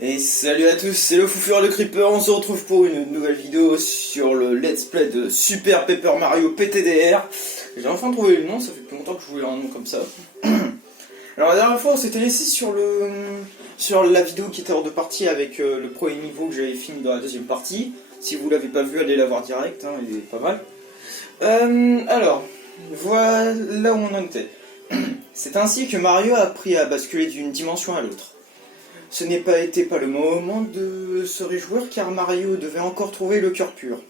Et salut à tous, c'est le Foufure le Creeper, on se retrouve pour une nouvelle vidéo sur le Let's Play de Super Paper Mario PTDR. J'ai enfin trouvé le nom, ça fait plus longtemps que je voulais un nom comme ça. Alors la dernière fois on s'était laissé sur la vidéo qui était hors de partie avec le premier niveau que j'avais fini dans la deuxième partie. Si vous l'avez pas vu, allez la voir direct, hein, il est pas mal. Alors, voilà où on en était. C'est ainsi que Mario a appris à basculer d'une dimension à l'autre. Ce n'est pas été le moment de se réjouir car Mario devait encore trouver le cœur pur.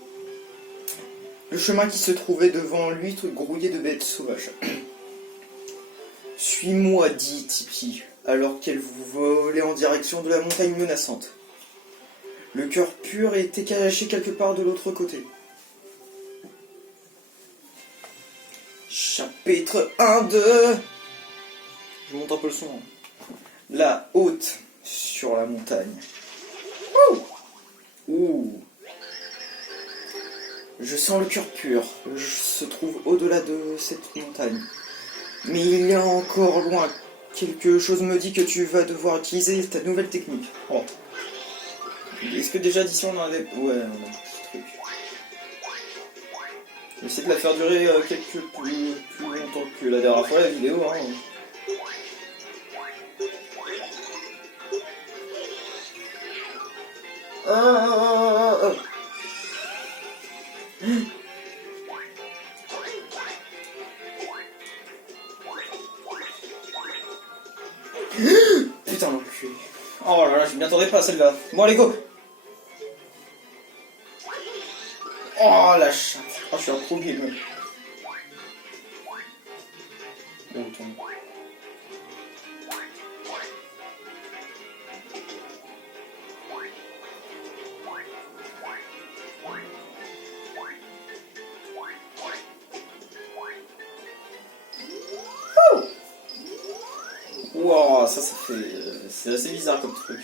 Le chemin qui se trouvait devant lui grouillé de bêtes sauvages. Suis-moi, dit Tipi, alors qu'elle volait en direction de la montagne menaçante. Le cœur pur était caché quelque part de l'autre côté. Chapitre 1-2. Je monte un peu le son. La haute sur la montagne. Ouh. Je sens le cœur pur. Je se trouve au-delà de cette montagne. Mais il y a encore loin. Quelque chose me dit que tu vas devoir utiliser ta nouvelle technique. Oh. Est-ce que déjà d'ici on en avait... Ouais, on a un petit truc. Je vais essayer de la faire durer plus longtemps que la dernière fois la vidéo. Hein. Putain l'enculé. Oh là là, je m'y attendais pas à celle-là. Bon allez go. Oh la chatte. Oh je suis un pro game. Oh, wow, ça fait... c'est assez bizarre comme truc.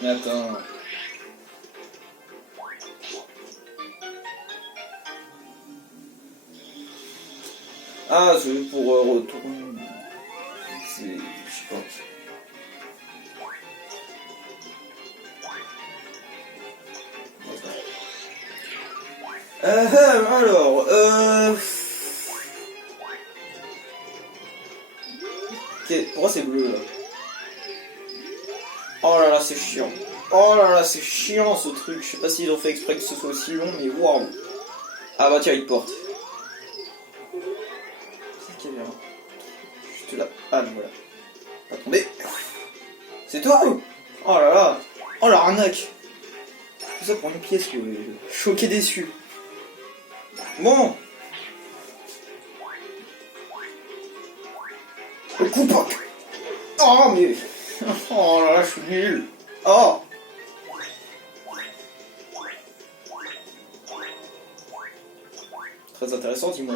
Mais attends... Ah, c'est pour retourner... C'est... je sais pas... Alors, ok, pourquoi c'est bleu là? Oh là là, c'est chiant. Oh là là, c'est chiant ce truc. Je sais pas s'ils ont fait exprès que ce soit aussi long, mais waouh. Ah bah tiens, il porte. C'est qu'il y a juste là. Ah mais voilà. Attendez. C'est toi? Oh là là. Oh l'arnaque. Tout ça pour une pièce, choqué déçu. Bon. Le coup pas. Oh mais. Oh là là, je suis nul. Oh. Très intéressant, dis-moi.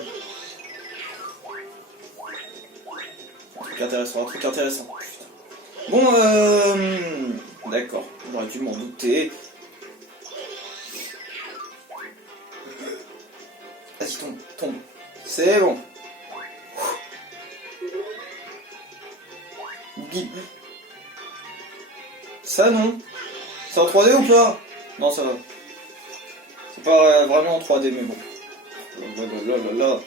Un truc intéressant, un truc intéressant. Bon, d'accord, j'aurais dû m'en douter. Vas-y, tombe, tombe. C'est bon. Bip. Ça non. C'est en 3D ou pas? Non, ça va. C'est pas vraiment en 3D, mais bon. Là.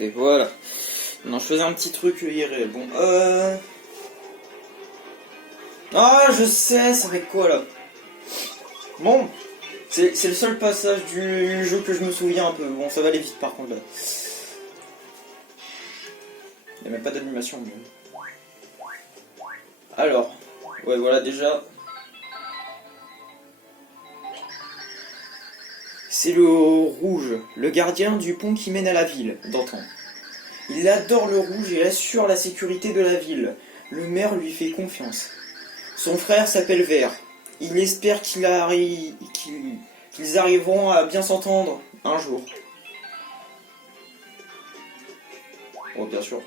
Et voilà. Non, je faisais un petit truc IRL. Bon, ah, je sais, ça fait quoi là? Bon, c'est le seul passage du jeu que je me souviens un peu. Bon, ça va aller vite par contre là. Il n'y a même pas d'animation. Mais... alors, ouais, voilà déjà. C'est le rouge, le gardien du pont qui mène à la ville, d'antan. Il adore le rouge et assure la sécurité de la ville. Le maire lui fait confiance. Son frère s'appelle Vert. Il espère qu'ils arriveront à bien s'entendre un jour. Oh, bien sûr.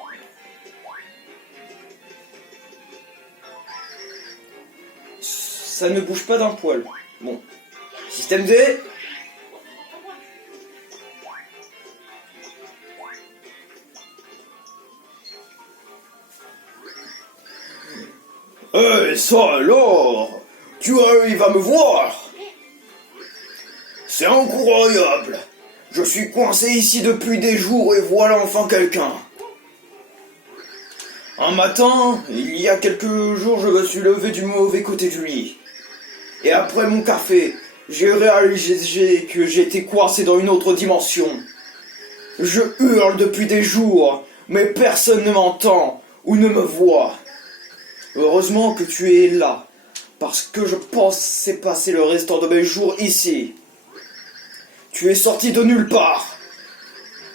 Ça ne bouge pas d'un poil. Bon. Système D. Eh, ça alors? Tu arrives à me voir? C'est incroyable! Je suis coincé ici depuis des jours et voilà enfin quelqu'un. Un matin, il y a quelques jours, je me suis levé du mauvais côté du lit. Et après mon café, j'ai réalisé que j'étais coincé dans une autre dimension. Je hurle depuis des jours, mais personne ne m'entend ou ne me voit. Heureusement que tu es là, parce que je pensais passer le restant de mes jours ici. Tu es sorti de nulle part.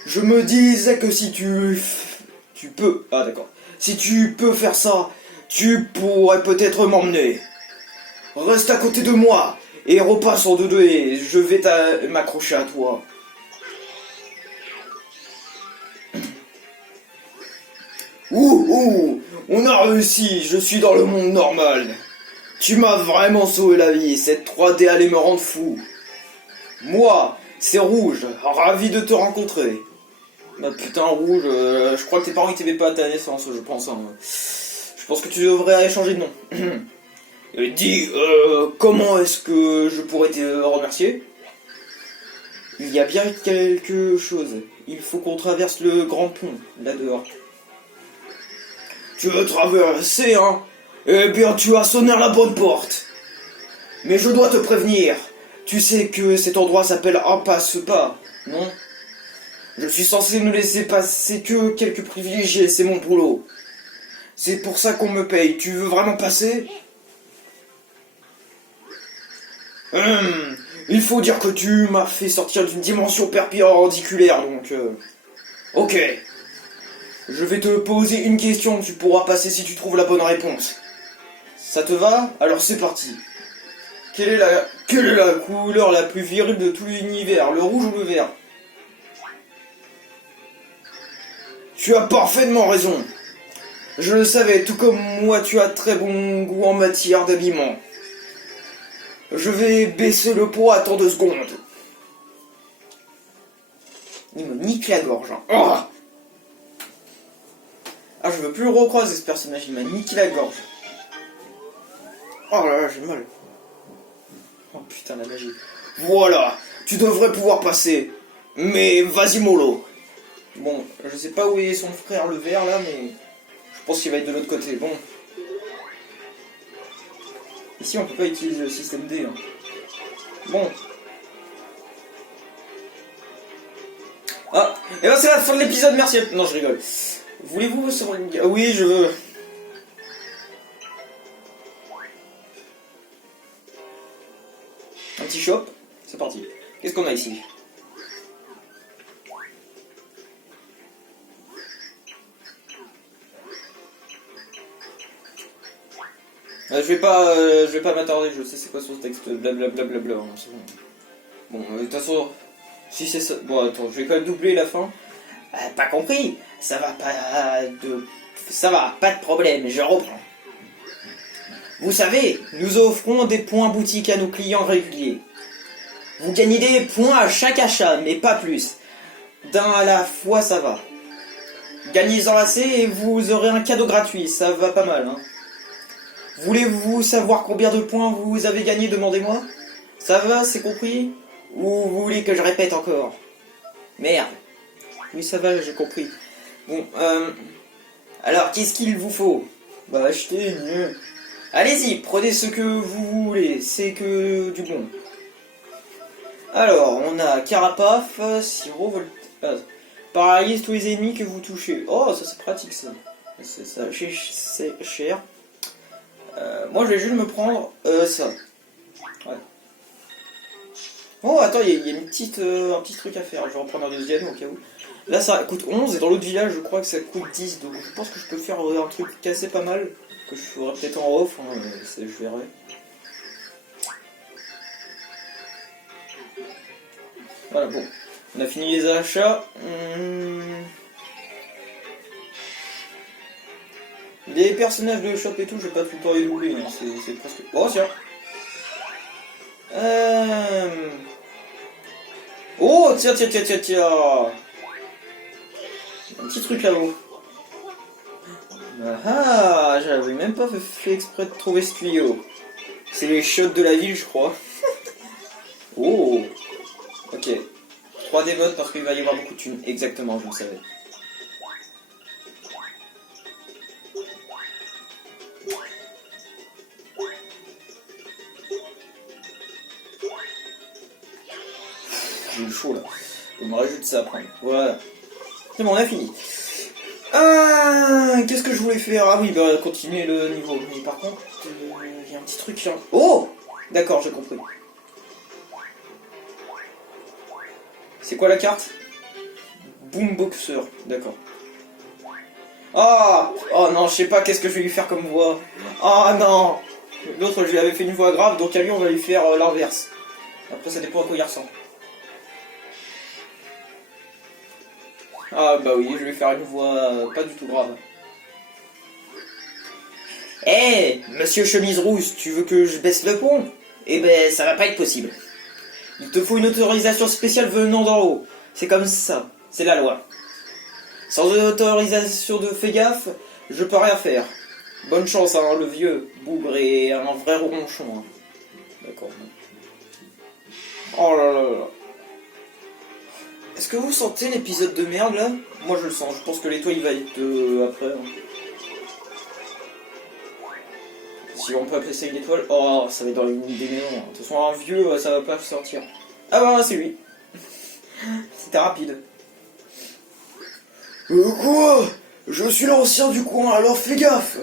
Je me disais que si tu peux... Ah d'accord. Si tu peux faire ça, tu pourrais peut-être m'emmener. Reste à côté de moi et repasse en deux et je vais m'accrocher à toi. Ouh, on a réussi, je suis dans le monde normal. Tu m'as vraiment sauvé la vie, cette 3D allait me rendre fou. Moi, c'est Rouge, ravi de te rencontrer. Bah putain Rouge, je crois que tes parents t'aimaient pas à ta naissance, je pense. Hein. Je pense que tu devrais changer de nom. Dis, comment est-ce que je pourrais te remercier? Il y a bien quelque chose. Il faut qu'on traverse le grand pont, là dehors. Tu veux traverser, hein? Eh bien, tu as sonné à la bonne porte. Mais je dois te prévenir. Tu sais que cet endroit s'appelle un passe-pas, non? Je suis censé ne laisser passer que quelques privilégiés, c'est mon boulot. C'est pour ça qu'on me paye. Tu veux vraiment passer? Il faut dire que tu m'as fait sortir d'une dimension perpendiculaire, donc... Ok. Je vais te poser une question, tu pourras passer si tu trouves la bonne réponse. Ça te va? Alors c'est parti. Quelle est la couleur la plus virile de tout l'univers, le rouge ou le vert? Tu as parfaitement raison. Je le savais, tout comme moi, tu as très bon goût en matière d'habillement. Je vais baisser le pot, attends 2 secondes. Il me nique la gorge. Hein. Oh ah, je veux plus le recroiser ce personnage, il m'a niqué la gorge. Oh là là, j'ai mal. Oh putain, la magie. Voilà, tu devrais pouvoir passer. Mais vas-y mollo. Bon, je sais pas où est son frère le vert là, mais je pense qu'il va être de l'autre côté. Bon. Ici, on peut pas utiliser le système D. Hein. Bon. Ah, et ben c'est la fin de l'épisode, merci. Non, je rigole. Voulez-vous sur une... Ah oui, je veux. Un petit shop. C'est parti. Qu'est-ce qu'on a ici? Je vais pas m'attarder, je sais c'est quoi son texte, blablabla, hein, c'est bon. Bon, de toute façon, si c'est ça... Bon, attends, je vais quand même doubler la fin. Pas compris, ça va, pas de problème, je reprends. Vous savez, nous offrons des points boutiques à nos clients réguliers. Vous gagnez des points à chaque achat, mais pas plus. D'un à la fois, ça va. Gagnez-en assez et vous aurez un cadeau gratuit, ça va pas mal, hein. Voulez-vous savoir combien de points vous avez gagné, demandez-moi? Ça va, c'est compris? Ou vous voulez que je répète encore? Merde. Oui, ça va, j'ai compris. Bon, alors, qu'est-ce qu'il vous faut? Bah, achetez une... Allez-y, prenez ce que vous voulez, c'est que du bon. Alors, on a Carapaf, Sirop, paralyse tous les ennemis que vous touchez. Oh, ça c'est pratique ça. C'est cher. Moi je vais juste me prendre ça. Ouais. Oh attends, il y a un petit truc à faire. Je vais reprendre un deuxième au cas où. Là ça coûte 11 et dans l'autre village je crois que ça coûte 10. Donc je pense que je peux faire un truc assez pas mal. Que je ferai peut-être en off, hein, je verrai. Voilà, bon. On a fini les achats. Les personnages de shop et tout, je vais pas tout le temps les doubler, hein. C'est presque... Oh, tiens. Oh, tiens. Un petit truc là-haut. Ah, j'avais même pas fait exprès de trouver ce tuyau. C'est les shots de la ville, je crois. Oh. Ok. 3D mode parce qu'il va y avoir beaucoup de thunes. Exactement, je le savais. J'ai eu chaud là. Je me rajoute ça après. Voilà. C'est bon, on a fini. Qu'est-ce que je voulais faire? Ah oui, bah continuer le niveau. Mais par contre, il y a un petit truc là. Oh! D'accord, j'ai compris. C'est quoi la carte? Boomboxer, d'accord. Ah! Oh non, je sais pas qu'est-ce que je vais lui faire comme voix. Ah non! L'autre, je lui avais fait une voix grave, donc à lui, on va lui faire l'inverse. Après, ça dépend à quoi il ressemble. Ah bah oui, je vais faire une voix pas du tout grave. Eh, hey, monsieur chemise rouge, tu veux que je baisse le pont? Eh ben, ça va pas être possible. Il te faut une autorisation spéciale venant d'en haut. C'est comme ça, c'est la loi. Sans autorisation de fais gaffe, je peux rien faire. Bonne chance, hein, le vieux bougre est un vrai ronchon. Hein. D'accord. Oh là là là. Est-ce que vous sentez l'épisode de merde là? Moi je le sens, je pense que l'étoile il va être après. Hein. Si on peut appeler ça une étoile, oh ça va être dans les des maisons. De toute façon un vieux ça va pas sortir. Ah bah c'est lui. C'était rapide. Quoi? Je suis l'ancien du coin, alors fais gaffe.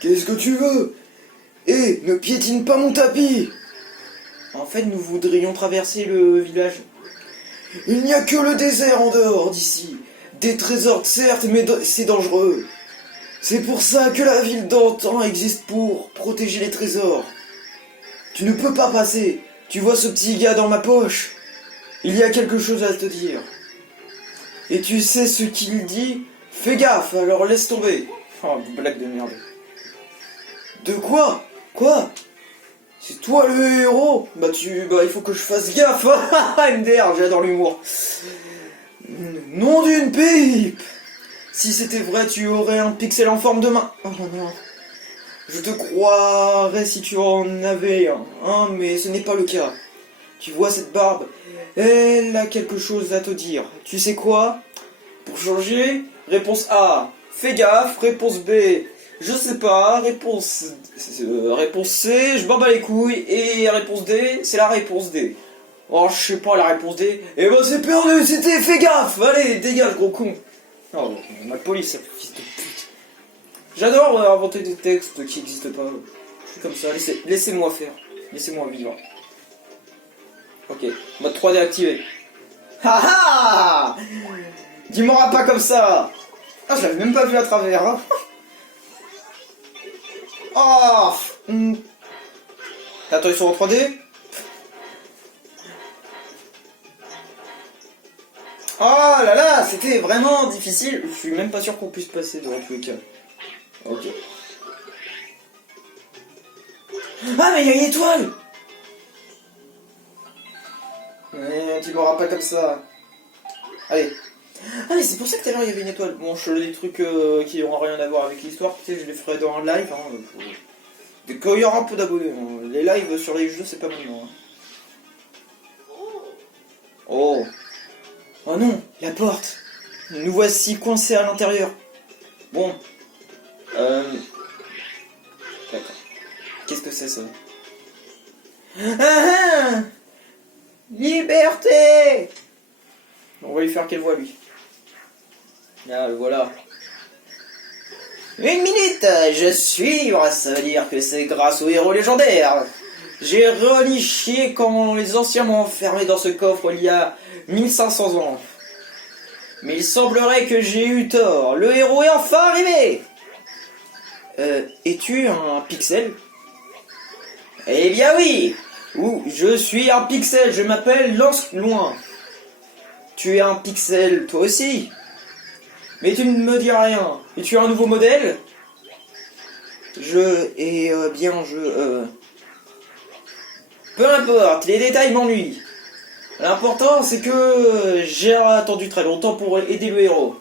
Qu'est-ce que tu veux? Eh, ne piétine pas mon tapis. En fait nous voudrions traverser le village. Il n'y a que le désert en dehors d'ici. Des trésors certes, mais c'est dangereux. C'est pour ça que la ville d'antan existe pour protéger les trésors. Tu ne peux pas passer. Tu vois ce petit gars dans ma poche? Il y a quelque chose à te dire. Et tu sais ce qu'il dit? Fais gaffe, alors laisse tomber. Oh, blague de merde. De quoi? Quoi? C'est toi le héros? Bah il faut que je fasse gaffe. MDR, j'adore l'humour. Nom d'une pipe. Si c'était vrai, tu aurais un pixel en forme de main. Oh non. Je te croirais si tu en avais un, hein, mais ce n'est pas le cas. Tu vois cette barbe? Elle a quelque chose à te dire. Tu sais quoi? Pour changer, réponse A, fais gaffe, réponse B, je sais pas, réponse C, je m'en bats les couilles, et réponse D, c'est la réponse D. Oh, je sais pas la réponse D. Eh ben c'est perdu, c'était fais gaffe. Allez, dégage gros con. Oh, ma police, fils de pute. J'adore inventer des textes qui n'existent pas. Je suis comme ça, laissez-moi faire. Laissez-moi vivre. Ok, mode 3D activé. Haha! Dis-moi pas comme ça. Ah, je l'avais même pas vu à travers. Hein. Oh! Attends, ils sont en 3D? Oh là là, c'était vraiment difficile. Je suis même pas sûr qu'on puisse passer dans tous les cas. Ok. Ah, mais il y a une étoile! Tu m'auras pas comme ça. Allez. Ah, mais c'est pour ça que tout à l'heure il y avait une étoile. Bon, je fais des trucs qui n'ont rien à voir avec l'histoire. Tu sais, je les ferai dans un live. Hein, quand il y aura un peu d'abonnés. Hein. Les lives sur les jeux, c'est pas maintenant. Hein. Oh. Oh non, la porte. Nous voici coincés à l'intérieur. Bon. D'accord. Qu'est-ce que c'est ça? Ah, liberté! On va lui faire quelle voix lui? Ah, voilà. Une minute, je suis. Ça veut dire que c'est grâce au héros légendaire. J'ai reliché quand les anciens m'ont enfermé dans ce coffre il y a 1500 ans. Mais il semblerait que j'ai eu tort. Le héros est enfin arrivé. Es-tu un pixel? Eh bien oui. Ou je suis un pixel, je m'appelle Lance Loin. Tu es un pixel, toi aussi. Mais tu ne me dis rien. Et tu as un nouveau modèle? Peu importe, les détails m'ennuient. L'important, c'est que j'ai attendu très longtemps pour aider le héros.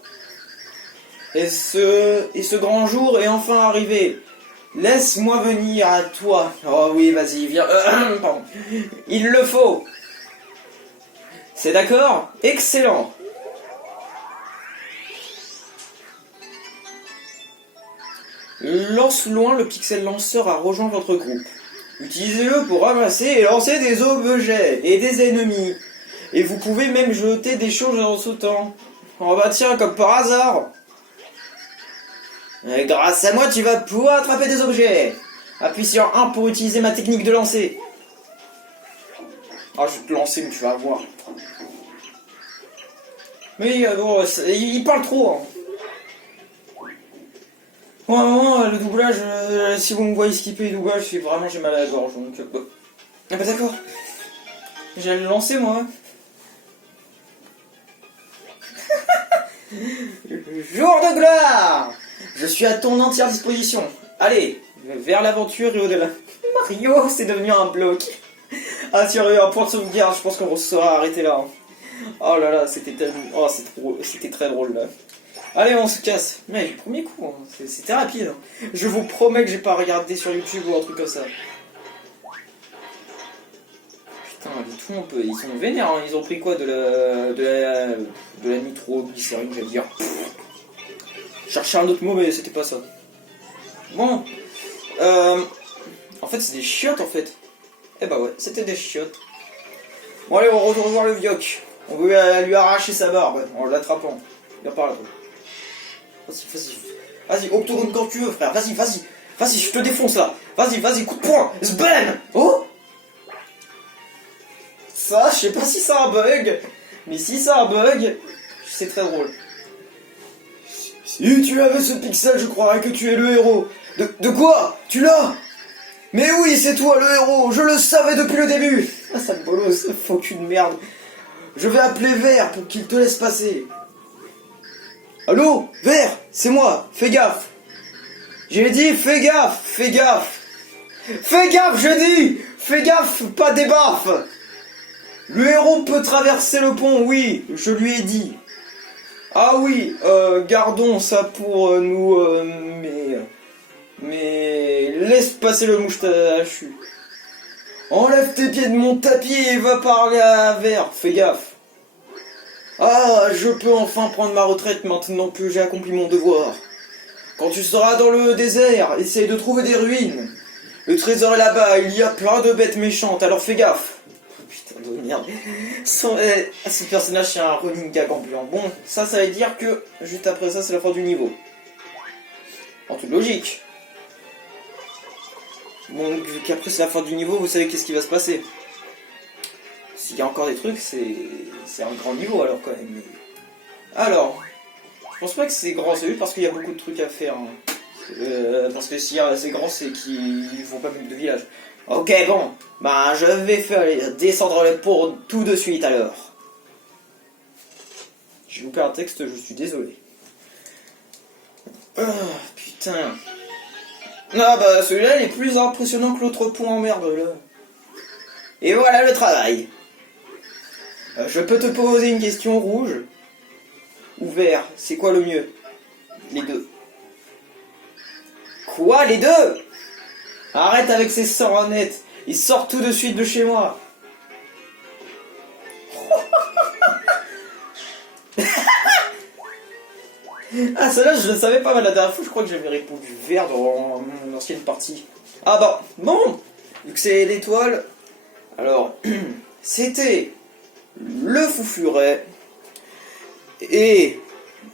Et ce grand jour est enfin arrivé. Laisse-moi venir à toi. Oh oui, vas-y, viens. Pardon. Il le faut. C'est d'accord? Excellent. Lance loin, le pixel lanceur a rejoint votre groupe. Utilisez-le pour ramasser et lancer des objets et des ennemis. Et vous pouvez même jeter des choses en sautant. Oh bah tiens, comme par hasard. Et grâce à moi, tu vas pouvoir attraper des objets. Appuie sur 1 pour utiliser ma technique de lancer. Ah, je vais te lancer, mais tu vas voir. Mais bon, il parle trop. Hein. Vraiment, le doublage, si vous me voyez skipper le doublage, c'est vraiment j'ai mal à la gorge. Donc, ah bah d'accord. J'allais le lancer, moi. Jour de gloire! Je suis à ton entière disposition. Allez, vers l'aventure et au-delà. Mario, c'est devenu un bloc. Ah, sérieux, un point de sauvegarde, je pense qu'on sera arrêté là. Oh là là, c'était tellement... Oh, c'était très drôle là. Allez, on se casse. Mais le premier coup, hein. C'était rapide. Hein. Je vous promets que j'ai pas regardé sur YouTube ou un truc comme ça. Putain, tout un peu. Ils sont vénères, hein. Ils ont pris quoi de la nitroglycérine, j'allais dire. Chercher un autre mot, mais c'était pas ça. Bon. En fait, c'est des chiottes, en fait. Eh bah ouais, c'était des chiottes. Bon, allez, on retourne voir le vioc. On veut lui arracher sa barbe en l'attrapant. Viens par là, toi. Vas-y, octogone quand tu veux, frère. Vas-y, je te défonce là. Vas-y, coup de poing. Sbam. Oh. Ça, je sais pas si c'est un bug. Mais si c'est un bug, c'est très drôle. Si tu avais ce pixel, je croirais que tu es le héros. De quoi? Tu l'as? Mais oui, c'est toi le héros. Je le savais depuis le début. Ah, ça me bolosse, faut qu'une merde. Je vais appeler Vert pour qu'il te laisse passer. Allô, Vert, c'est moi, fais gaffe. J'ai dit fais gaffe. Fais gaffe, je dis. Fais gaffe, pas des baffes. Le héros peut traverser le pont, oui, je lui ai dit. Ah oui, gardons ça pour nous, mais laisse passer le moustachu. Enlève tes pieds de mon tapis et va parler à Vert, fais gaffe. Ah, je peux enfin prendre ma retraite maintenant que j'ai accompli mon devoir. Quand tu seras dans le désert, essaye de trouver des ruines. Le trésor est là-bas, il y a plein de bêtes méchantes, alors fais gaffe. Putain de merde. Ce personnage, c'est un running gag ambulant. Bon, ça veut dire que juste après ça, c'est la fin du niveau. En toute logique. Bon, vu qu'après c'est la fin du niveau, vous savez qu'est-ce qui va se passer. S'il y a encore des trucs, c'est un grand niveau alors quand même. Alors, je pense pas que c'est grand, c'est juste parce qu'il y a beaucoup de trucs à faire. Hein. Parce que si c'est grand, c'est qu'ils vont pas mettre de village. Ok, bon, bah je vais faire descendre le pont tout de suite alors. J'ai loupé un texte, je suis désolé. Ah, putain. Ah bah celui-là il est plus impressionnant que l'autre pont en merde là. Et voilà le travail. Je peux te poser une question, rouge ou vert? C'est quoi le mieux? Les deux. Quoi, les deux? Arrête avec ces sornettes. Ils sortent tout de suite de chez moi. Ah, celle-là, je le savais pas mal la dernière fois. Je crois que j'avais répondu vert dans mon ancienne partie. Ah bah, bon, vu que c'est l'étoile. Alors, c'était le Foufuret. Et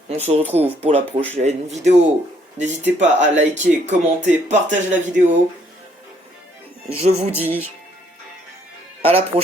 on se retrouve pour la prochaine vidéo. N'hésitez pas à liker, commenter, partager la vidéo. Je vous dis à la prochaine.